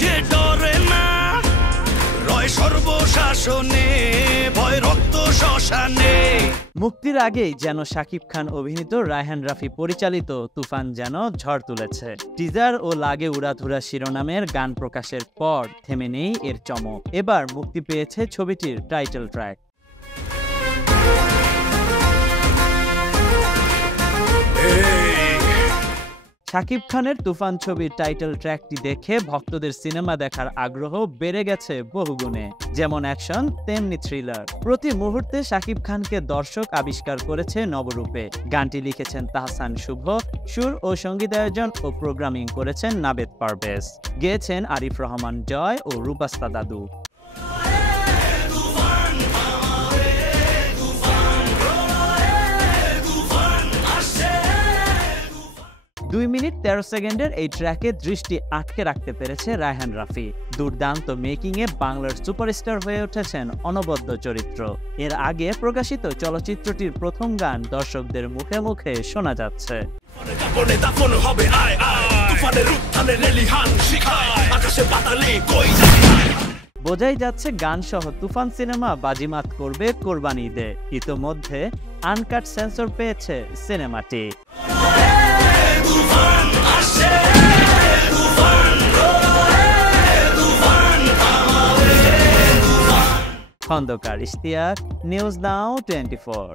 যে ডরে না রয় সর্বশাসনে ভয় রক্ত শ্মশানে। মুক্তির আগেই যেন শাকিব খান অভিনীত রায়হান রাফি পরিচালিত তুফান যেন ঝড় তুলেছে। টিজার ও লাগে উড়াধুরা শিরোনামের গান প্রকাশের পর থেমে নেই এর চমক। এবার মুক্তি পেয়েছে ছবিটির টাইটেল ট্র্যাক। শাকিব খানের তুফান ছবির টাইটেল ট্র্যাকটি দেখে ভক্তদের সিনেমা দেখার আগ্রহ বেড়ে গেছে বহুগুণে। যেমন অ্যাকশন তেমনি থ্রিলার, প্রতি মুহূর্তে শাকিব খানকে দর্শক আবিষ্কার করেছে নবরূপে। গানটি লিখেছেন তাহসান শুভ, সুর ও সঙ্গীতায়োজন ও প্রোগ্রামিং করেছেন নাবেদ পারভেজ, গেয়েছেন আরিফ রহমান জয় ও রূপাস্তা দাদু। 2 মিনিট 13 সেকেন্ডের এই ট্র্যাকে দৃষ্টি আটকে রাখতে পেরেছে রায়হান রাফি। দুর্দান্ত মেকিংয়ে বাংলার সুপারস্টার হয়ে উঠেছেন অনবদ্য চরিত্র। এর আগে প্রকাশিত চলচ্চিত্রটির প্রথম গান দর্শকদের মুখে মুখে শোনা যাচ্ছে। বোঝাই যাচ্ছে গান সহ তুফান সিনেমা বাজিমাত করবে কোরবানি ঈদে। ইতোমধ্যে আনকাট সেন্সর পেয়েছে সিনেমাটি। Khandaker Ishtiaq, news now 24।